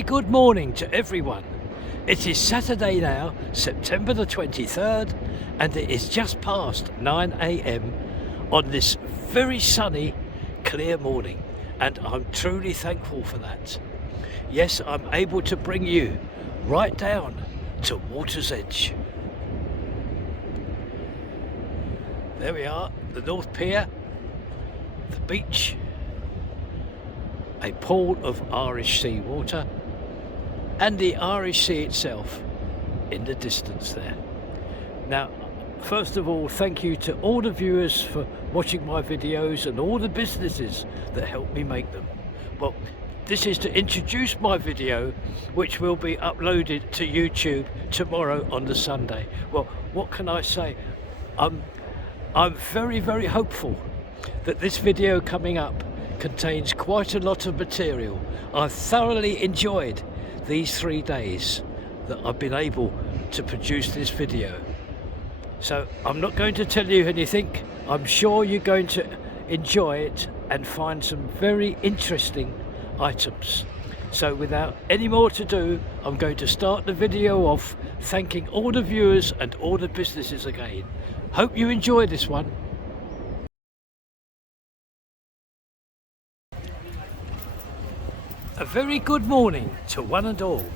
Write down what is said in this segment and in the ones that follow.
very good morning to everyone. It is Saturday now, September the 23rd, and it is just past 9 AM on this very sunny, clear morning, and I'm truly thankful for that. Yes, I'm able to bring you right down to Water's Edge. There we are, the North Pier, the beach, a pool of Irish sea water, and the Irish Sea itself in the distance there. Now, first of all, thank you to all the viewers for watching my videos and all the businesses that help me make them. Well, this is to introduce my video, which will be uploaded to YouTube tomorrow on the Sunday. Well, what can I say? I'm very, very hopeful that this video coming up contains quite a lot of material. I've thoroughly enjoyed these 3 days that I've been able to produce this video. So I'm not going to tell you anything. I'm sure you're going to enjoy it and find some very interesting items. So without any more to do, I'm going to start the video off thanking all the viewers and all the businesses again. Hope you enjoy this one. A very good morning to one and all.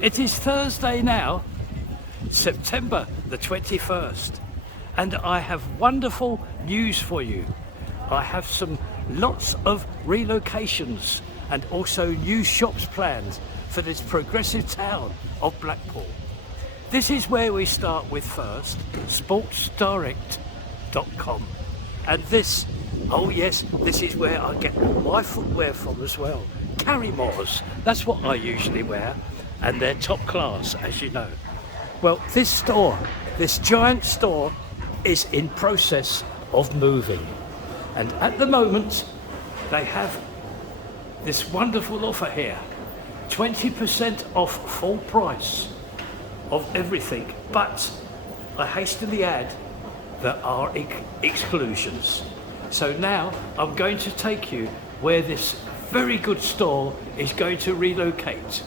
It is Thursday now, September the 21st, and I have wonderful news for you. I have lots of relocations and also new shops planned for this progressive town of Blackpool. This is where we start with first, sportsdirect.com. And this, oh yes, this is where I get my footwear from as well. CAMEOS, that's what I usually wear, and they're top class, as you know. Well, this store, this giant store, is in process of moving, and at the moment they have this wonderful offer here, 20% off full price of everything, but I hastily add there are exclusions. So now I'm going to take you where this very good store is going to relocate.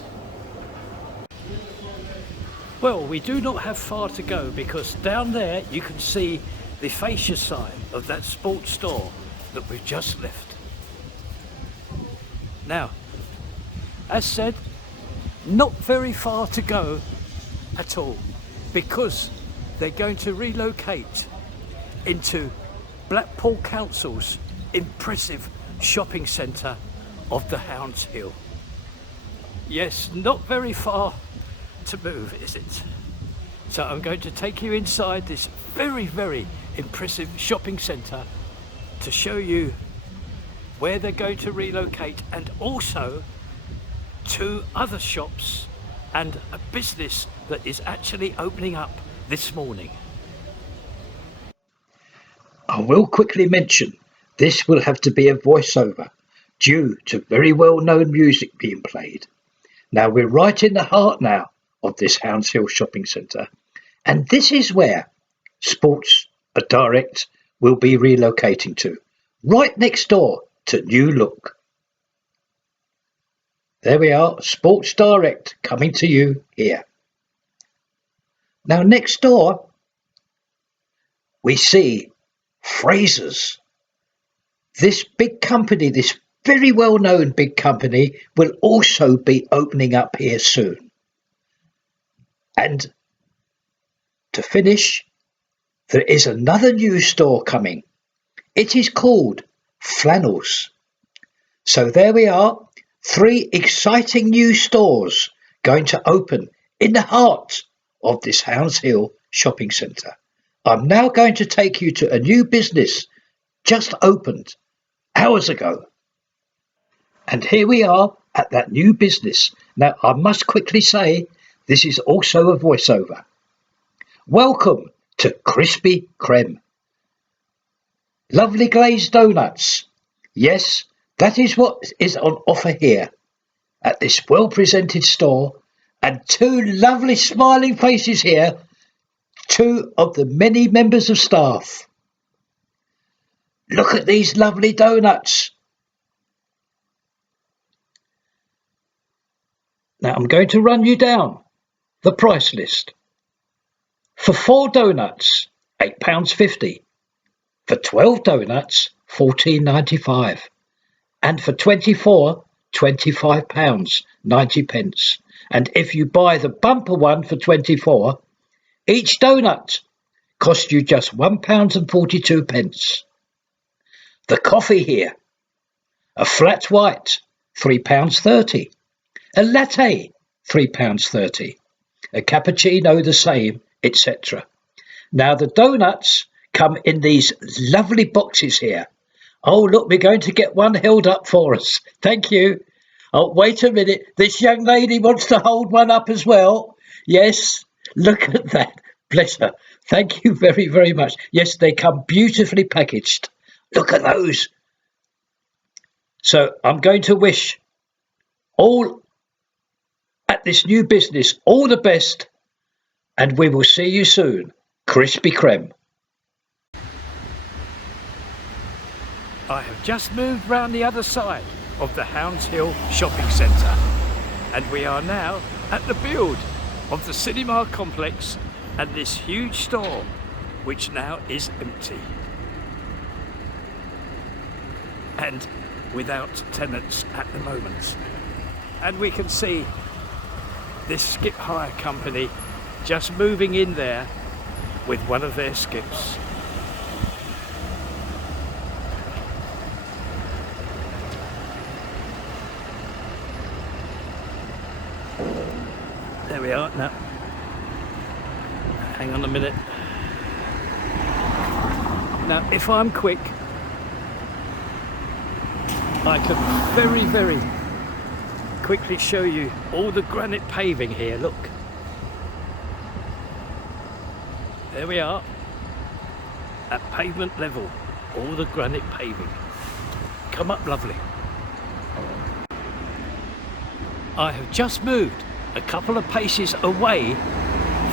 Well, we do not have far to go, because down there you can see the fascia sign of that sports store that we've just left. Now, as said, not very far to go at all, because they're going to relocate into Blackpool Council's impressive shopping centre of the Hounds Hill. Yes, not very far to move, is it? So I'm going to take you inside this very, very impressive shopping centre to show you where they're going to relocate, and also 2 other shops and a business that is actually opening up this morning. I will quickly mention this will have to be a voiceover due to very well-known music being played. Now, we're right in the heart now of this Hounds Hill shopping centre, and this is where Sports Direct will be relocating to, right next door to New Look. There we are, Sports Direct coming to you here. Now, next door we see Fraser's. This big company, this very well-known big company, will also be opening up here soon. And to finish, there is another new store coming. It is called Flannels. So there we are, 3 exciting new stores going to open in the heart of this Hounds Hill shopping centre. I'm now going to take you to a new business just opened hours ago. And here we are at that new business. Now, I must quickly say, this is also a voiceover. Welcome to Krispy Kreme. Lovely glazed donuts. Yes, that is what is on offer here at this well-presented store. And 2 lovely smiling faces here, 2 of the many members of staff. Look at these lovely donuts. Now I'm going to run you down the price list. For 4 donuts, £8.50. For 12 donuts, £14.95. And for 24, £25.90. And if you buy the bumper one for 24, each donut costs you just £1.42. The coffee here, a flat white, £3.30. A latte, £3.30. A cappuccino the same, etc. Now the donuts come in these lovely boxes here. Oh, look, we're going to get one held up for us. Thank you. Oh, wait a minute. This young lady wants to hold one up as well. Yes, look at that. Bless her. Thank you very, very much. Yes, they come beautifully packaged. Look at those. So I'm going to wish all at this new business all the best, and we will see you soon. Krispy Kreme. I have just moved round the other side of the Hounds Hill shopping centre, and we are now at the build of the Cinemark complex and this huge store which now is empty and without tenants at the moment. And we can see this skip hire company just moving in there with one of their skips. There we are. Now, hang on a minute. Now, if I'm quick, I can very, very quickly show you all the granite paving here. Look. There we are. At pavement level, all the granite paving. Come up, lovely. I have just moved a couple of paces away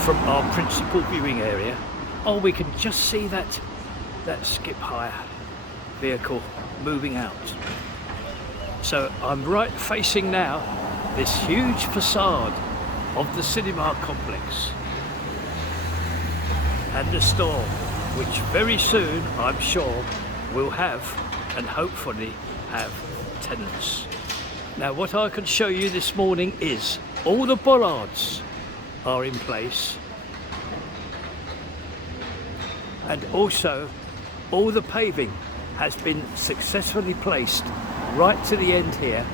from our principal viewing area. Oh, we can just see that skip hire vehicle moving out. So I'm right facing now this huge facade of the Cinemark complex and the store, which very soon I'm sure will have and hopefully have tenants. Now what I can show you this morning is all the bollards are in place, and also all the paving has been successfully placed right to the end here,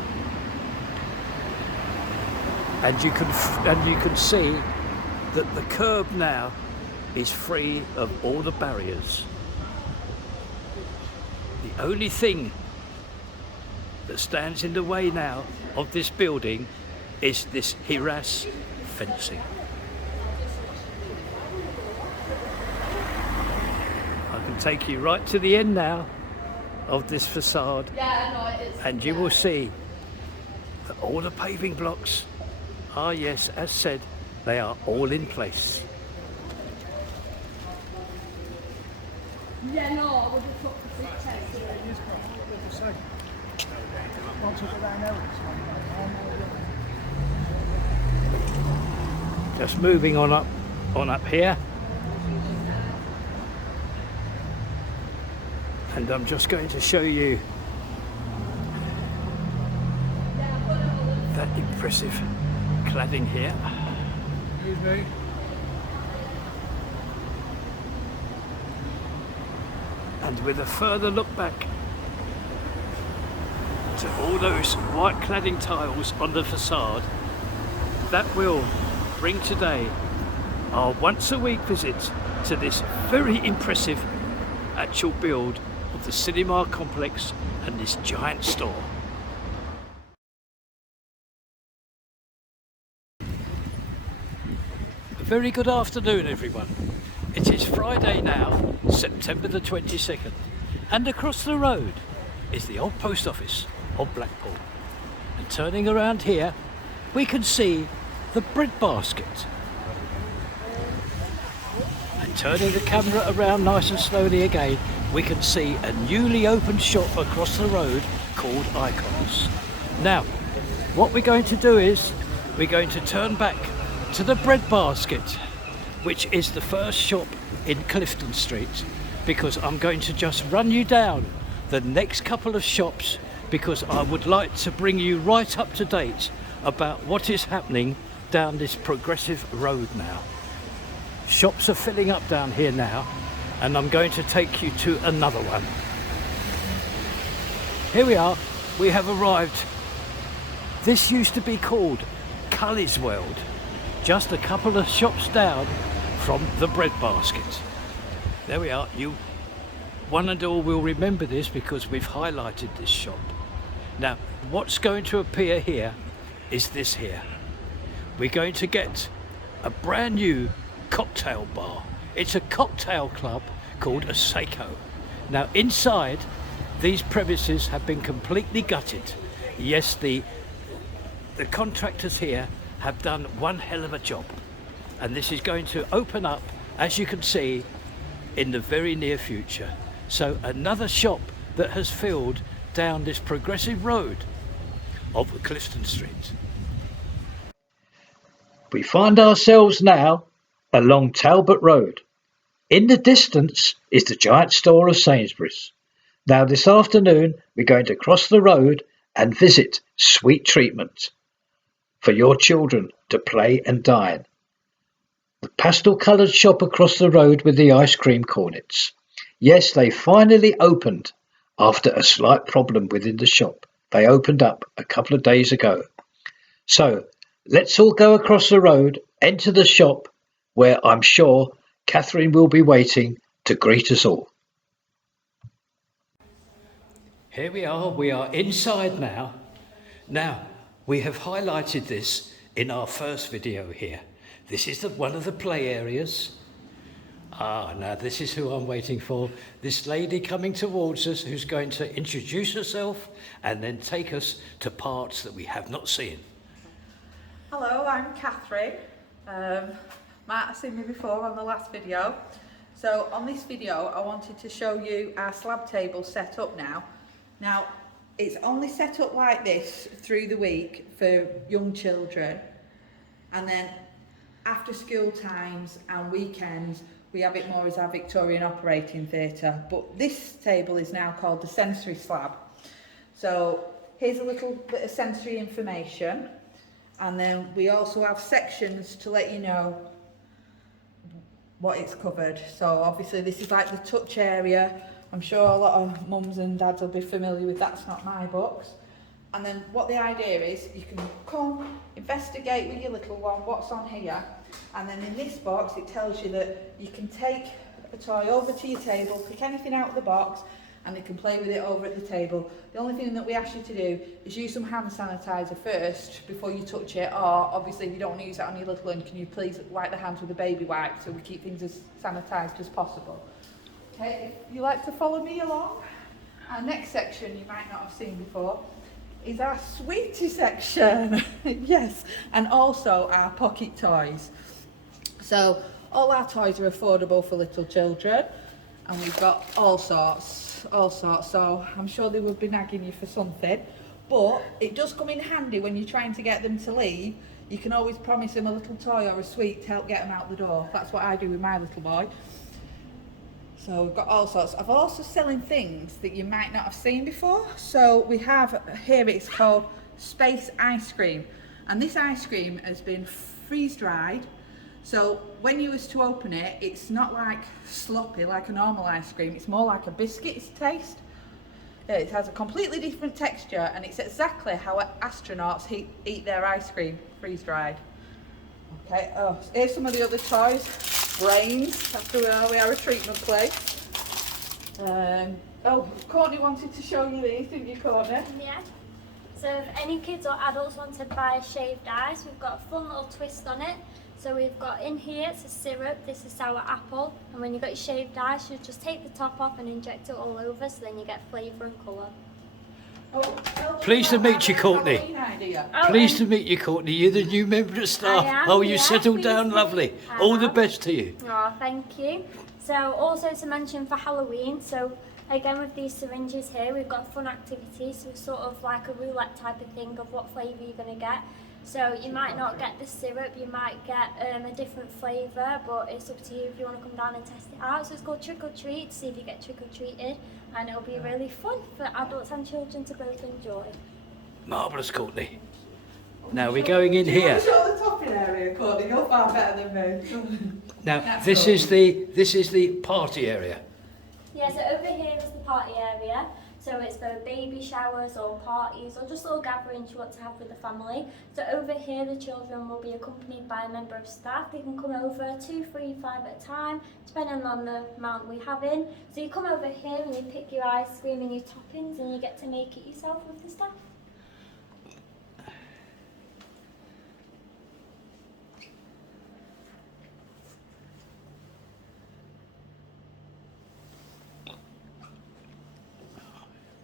and you can see that the curb now is free of all the barriers. The only thing that stands in the way now of this building is this harass fencing. I can take you right to the end now of this facade, and you will see that all the paving blocks are, yes, as said, they are all in place. Yeah, no, I would have took the free test today. Just moving on up here, and I'm just going to show you that impressive cladding here. Excuse me. And with a further look back to all those white cladding tiles on the facade, that will bring today our once a week visit to this very impressive actual build of the Cinemark complex and this giant store. A very good afternoon, everyone. It is Friday now, September the 22nd, and across the road is the old post office of Blackpool. And turning around here, we can see the bread basket. And turning the camera around nice and slowly again, we can see a newly opened shop across the road called Icons. Now, what we're going to do is we're going to turn back to the Bread Basket, which is the first shop in Clifton Street, because I'm going to just run you down the next couple of shops, because I would like to bring you right up to date about what is happening down this progressive road now. Shops are filling up down here now, and I'm going to take you to another one. Here we are, we have arrived. This used to be called Cully's World, just a couple of shops down from the Bread Basket. There we are. You one and all will remember this because we've highlighted this shop. Now, what's going to appear here is this here. We're going to get a brand new cocktail bar. It's a cocktail club called a Seiko. Now, inside, these premises have been completely gutted. Yes, the contractors here have done one hell of a job, and this is going to open up, as you can see, in the very near future. So another shop that has filled down this progressive road of Clifton Street. We find ourselves now along Talbot Road. In the distance is the giant store of Sainsbury's. Now this afternoon we're going to cross the road and visit Sweet Treatment for your children to play and dine. The pastel-coloured shop across the road with the ice cream cornets. Yes, they finally opened after a slight problem within the shop. They opened up a couple of days ago. So let's all go across the road, enter the shop, where I'm sure Catherine will be waiting to greet us all. Here we are inside now. Now, we have highlighted this in our first video here. This is one of the play areas. Now this is who I'm waiting for. This lady coming towards us who's going to introduce herself and then take us to parts that we have not seen. Hello, I'm Catherine. Might have seen me before on the last video. So on this video I wanted to show you our slab table set up now. Now it's only set up like this through the week for young children, and then after school times and weekends we have it more as our Victorian operating theatre. But this table is now called the sensory slab. So here's a little bit of sensory information, and then we also have sections to let you know what it's covered. So obviously this is like the touch area. I'm sure a lot of mums and dads will be familiar with That's Not My Books. And then what the idea is, you can come, investigate with your little one what's on here, and then in this box it tells you that you can take a toy over to your table, pick anything out of the box, and they can play with it over at the table. The only thing that we ask you to do is use some hand sanitizer first before you touch it, or obviously if you don't want to use it on your little one, can you please wipe the hands with a baby wipe so we keep things as sanitised as possible. Okay, if you like to follow me along, our next section you might not have seen before is our sweetie section. Yes, and also our pocket toys. So all our toys are affordable for little children, and we've got all sorts, so I'm sure they would be nagging you for something, but it does come in handy when you're trying to get them to leave. You can always promise them a little toy or a sweet to help get them out the door. That's what I do with my little boy. So we've got all sorts. I'm also selling things that you might not have seen before. So we have here, it's called Space Ice Cream, and this ice cream has been freeze dried. So when you was to open it, it's not like sloppy like a normal ice cream. It's more like a biscuit's taste. It has a completely different texture, and it's exactly how astronauts eat their ice cream, freeze dried. Okay, here's some of the other toys. Brains, after we are a treatment place. Courtney wanted to show you these, didn't you, Courtney? Yeah. So if any kids or adults want to buy shaved ice, we've got a fun little twist on it. So we've got in here, it's a syrup, this is sour apple, and when you've got your shaved ice, you just take the top off and inject it all over, so then you get flavour and colour. Pleased to meet you, Courtney. Pleased to meet you, Courtney. You're the new member of staff. You settled down lovely. All the best to you. Oh, thank you. So also to mention for Halloween, so again with these syringes here, we've got fun activities, so sort of like a roulette type of thing of what flavour you're going to get. So you might not get the syrup, you might get a different flavour, but it's up to you if you want to come down and test it out. So it's called Trick or Treat, to see if you get trick or treated, and it'll be really fun for adults and children to both enjoy. Marvellous, Courtney. Now we're going in here. Show the topping area, Courtney. You're far better than me. Now this is the party area. Yeah, so over here is the party area. So it's for baby showers or parties or just little gatherings you want to have with the family. So over here the children will be accompanied by a member of staff. They can come over 2, 3, 5 at a time, depending on the amount we have in. So you come over here and you pick your ice cream and your toppings and you get to make it yourself with the staff.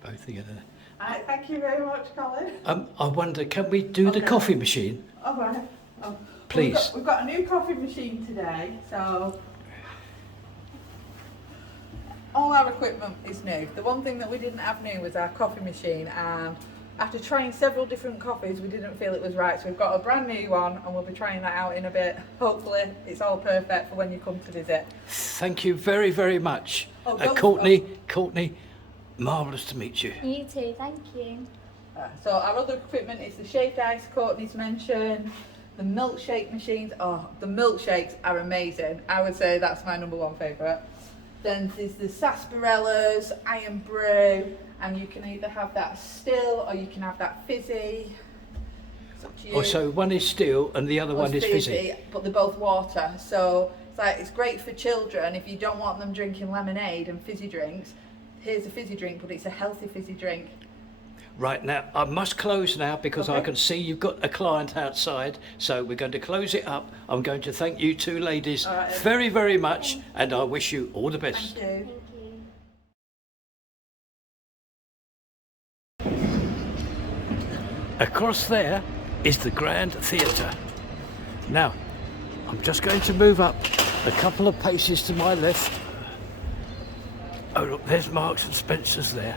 Both together. Alright, thank you very much, Colin. I wonder, can we do the coffee machine? All right. Please. We've got a new coffee machine today, so all our equipment is new. The one thing that we didn't have new was our coffee machine, and after trying several different coffees, we didn't feel it was right. So we've got a brand new one, and we'll be trying that out in a bit. Hopefully, it's all perfect for when you come to visit. Thank you very, very much. Oh, Courtney, marvellous to meet you. You too, thank you. So our other equipment is the shaved ice Courtney's mentioned, the milkshake machines. Oh, the milkshakes are amazing. I would say that's my #1 favourite. Then there's the sarsaparillas, iron brew, and you can either have that still or you can have that fizzy. It's up to you. Oh, so one is still and the other one is fizzy. But they're both water. So it's great for children if you don't want them drinking lemonade and fizzy drinks. Here's a fizzy drink, but it's a healthy fizzy drink. Right, now I must close now because I Okay. can see you've got a client outside, so we're going to close it up. I'm going to thank you two ladies All right. very, very much, and I wish you all the best. Thank you. Thank you. Across there is the Grand Theatre. Now, I'm just going to move up a couple of paces to my left. Oh look, there's Marks and Spencer's there.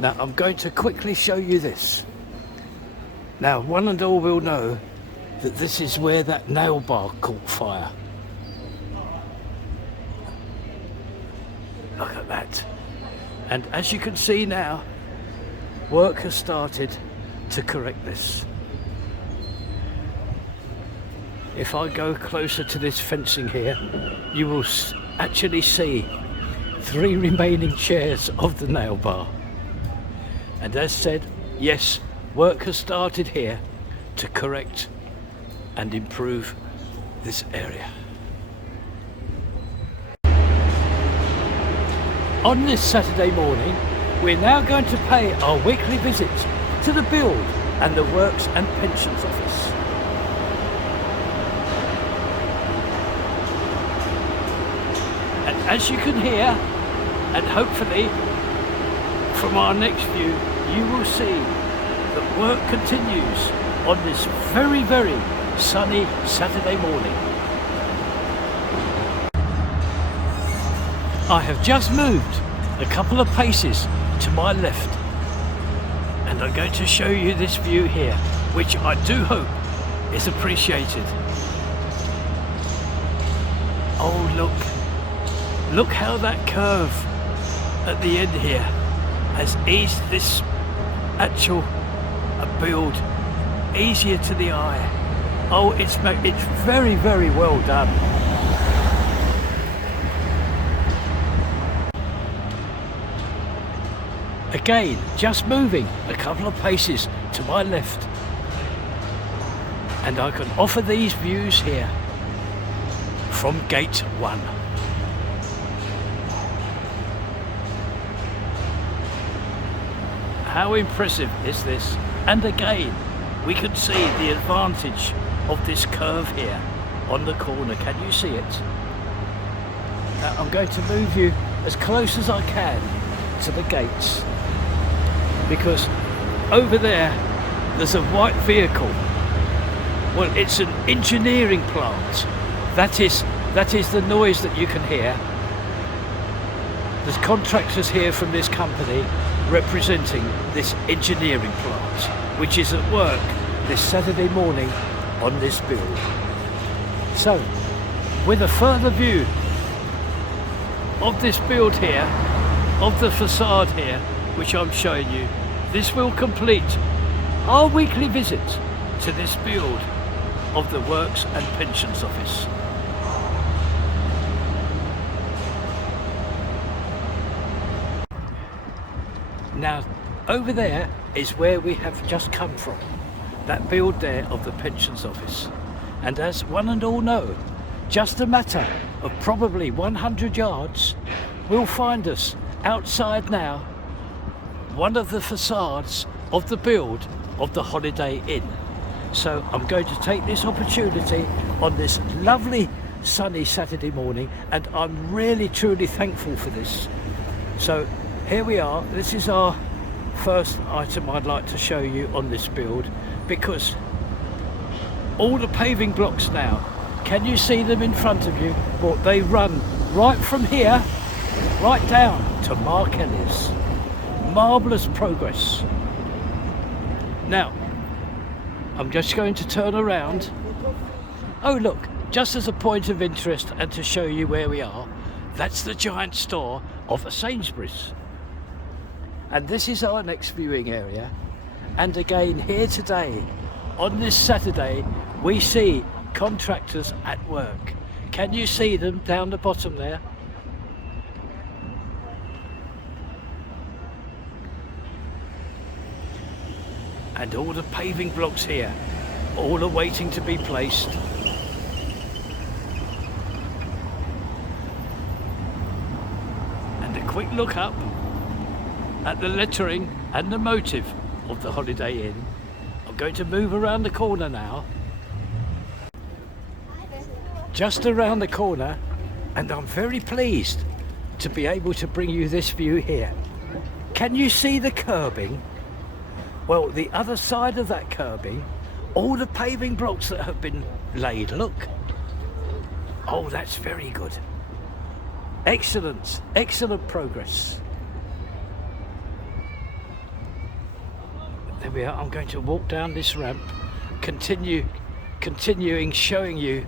Now I'm going to quickly show you this. Now one and all will know that this is where that nail bar caught fire. Look at that. And as you can see now, work has started to correct this. If I go closer to this fencing here, you will actually see 3 remaining chairs of the nail bar. And as said, yes, work has started here to correct and improve this area. On this Saturday morning, we're now going to pay our weekly visit to the Build and the Works and Pensions Office. And as you can hear, and hopefully from our next view, you will see that work continues on this very, very sunny Saturday morning. I have just moved a couple of paces to my left, and I'm going to show you this view here, which I do hope is appreciated. Oh look how that curve at the end here has eased this actual build easier to the eye. Oh, it's very, very well done. Again, just moving a couple of paces to my left, and I can offer these views here from Gate 1. How impressive is this? And again, we can see the advantage of this curve here on the corner. Can you see it? Now I'm going to move you as close as I can to the gates, because over there's a white vehicle. Well, it's an engineering plant. That is the noise that you can hear. There's contractors here from this company representing this engineering plant, which is at work this Saturday morning on this build. So, with a further view of this build here, of the facade here, which I'm showing you, this will complete our weekly visit to this build of the Works and Pensions Office. Now, over there is where we have just come from, that build there of the Pensions Office. And as one and all know, just a matter of probably 100 yards will find us outside now, one of the facades of the build of the Holiday Inn. So I'm going to take this opportunity on this lovely sunny Saturday morning, and I'm really truly thankful for this. So here we are. This is our first item I'd like to show you on this build, because all the paving blocks now, can you see them in front of you? Well, they run right from here right down to Mark Ellis. Marvellous progress. Now I'm just going to turn around. Oh look, just as a point of interest and to show you where we are, that's the giant store of a Sainsbury's. And this is our next viewing area. And again, here today, on this Saturday, we see contractors at work. Can you see them down the bottom there? And all the paving blocks here, all are waiting to be placed. And a quick look up at the lettering and the motive of the Holiday Inn. I'm going to move around the corner now. Just around the corner, and I'm very pleased to be able to bring you this view here. Can you see the curbing? Well, the other side of that curbing, all the paving blocks that have been laid, look. Oh, that's very good. Excellent, excellent progress. There we are. I'm going to walk down this ramp, continuing showing you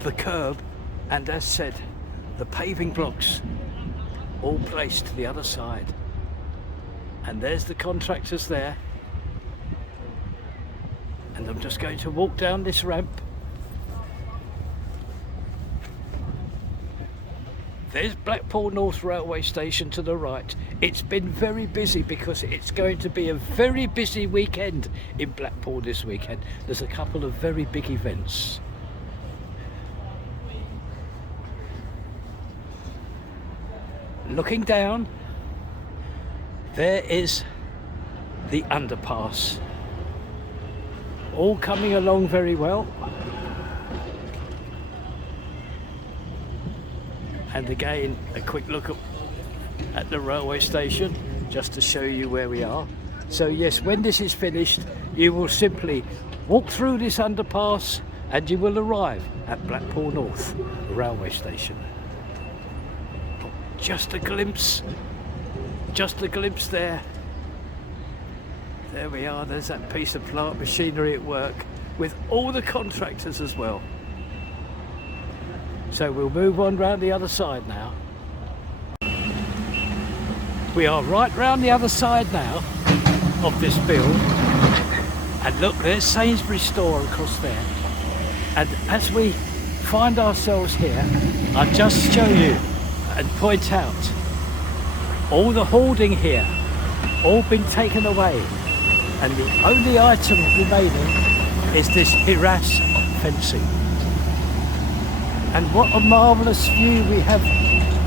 the curb, and as said, the paving blocks all placed to the other side. And there's the contractors there. And I'm just going to walk down this ramp. There's Blackpool North Railway Station to the right. It's been very busy because it's going to be a very busy weekend in Blackpool this weekend. There's a couple of very big events. Looking down, there is the underpass. All coming along very well. And again, a quick look at the railway station, just to show you where we are. So yes, when this is finished, you will simply walk through this underpass and you will arrive at Blackpool North Railway Station. Just a glimpse there. There we are, there's that piece of plant machinery at work with all the contractors as well. So we'll move on round the other side now. We are right round the other side now of this build. And look, there's Sainsbury's store across there. And as we find ourselves here, I'll just show you and point out all the hoarding here, all been taken away. And the only item remaining is this harass fencing. And what a marvellous view we have,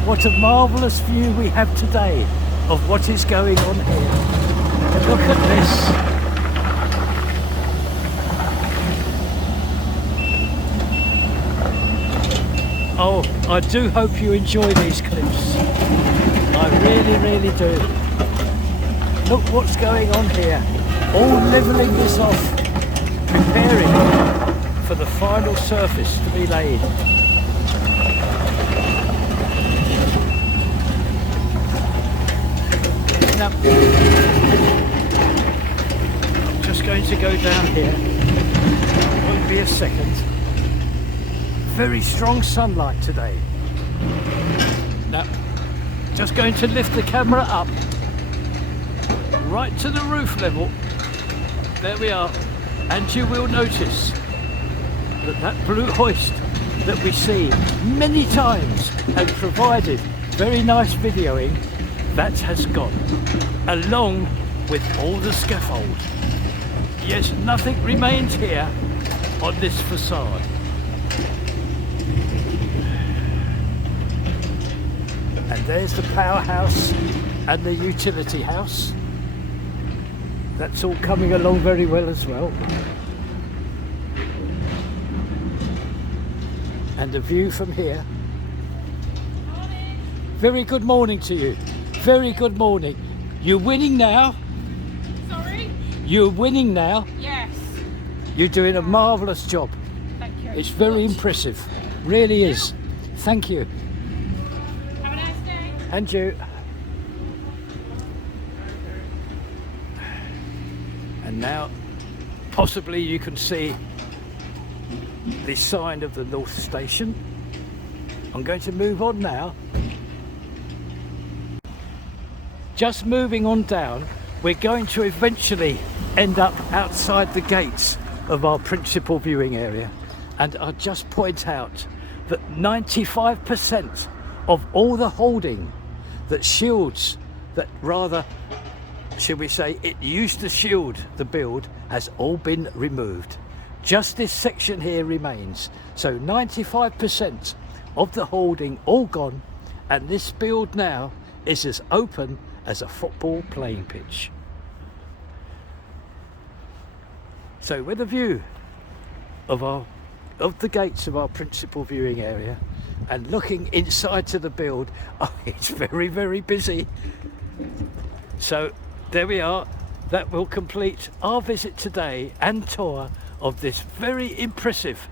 what a marvellous view we have today of what is going on here. Look at this. Oh, I do hope you enjoy these clips. I really, really do. Look what's going on here. All levelling this off, preparing for the final surface to be laid. Now, I'm just here. It won't be a second. Very strong sunlight today. Now, just going to lift the camera up right to the roof level. There we are. And you will notice that that blue hoist that we see many times and provided very nice videoing, that has gone, along with all the scaffold. Yes, nothing remains here on this facade. And there's the powerhouse and the utility house. That's all coming along very well as well. And the view from here. Very good morning to you. Very good morning. You're winning now. Sorry? You're winning now. Yes. You're doing a marvellous job. Thank you. It's very impressive. Really is. Thank you. Have a nice day. And you. And now, possibly you can see the sign of the North Station. I'm going to move on now. Just moving on down, we're going to eventually end up outside the gates of our principal viewing area. And I'll just point out that 95% of all the holding that shields, that rather, should we say, it used to shield the build, has all been removed. Just this section here remains. So 95% of the holding all gone, and this build now is as open as a football playing pitch. So with a view of the gates of our principal viewing area and looking inside to the build, oh, it's very, very busy. So there we are. That will complete our visit today and tour of this very impressive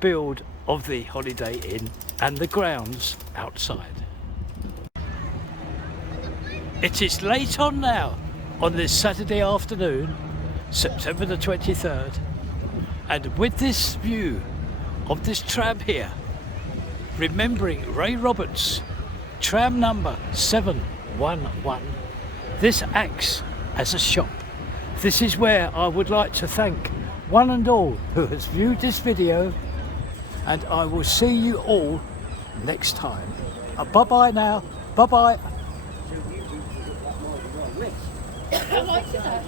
build of the Holiday Inn and the grounds outside. It is late on now on this Saturday afternoon, September the 23rd, and with this view of this tram here, remembering Ray Roberts, tram number 711, this acts as a shop. This is where I would like to thank one and all who has viewed this video, and I will see you all next time. Bye bye now. Bye bye. I like that.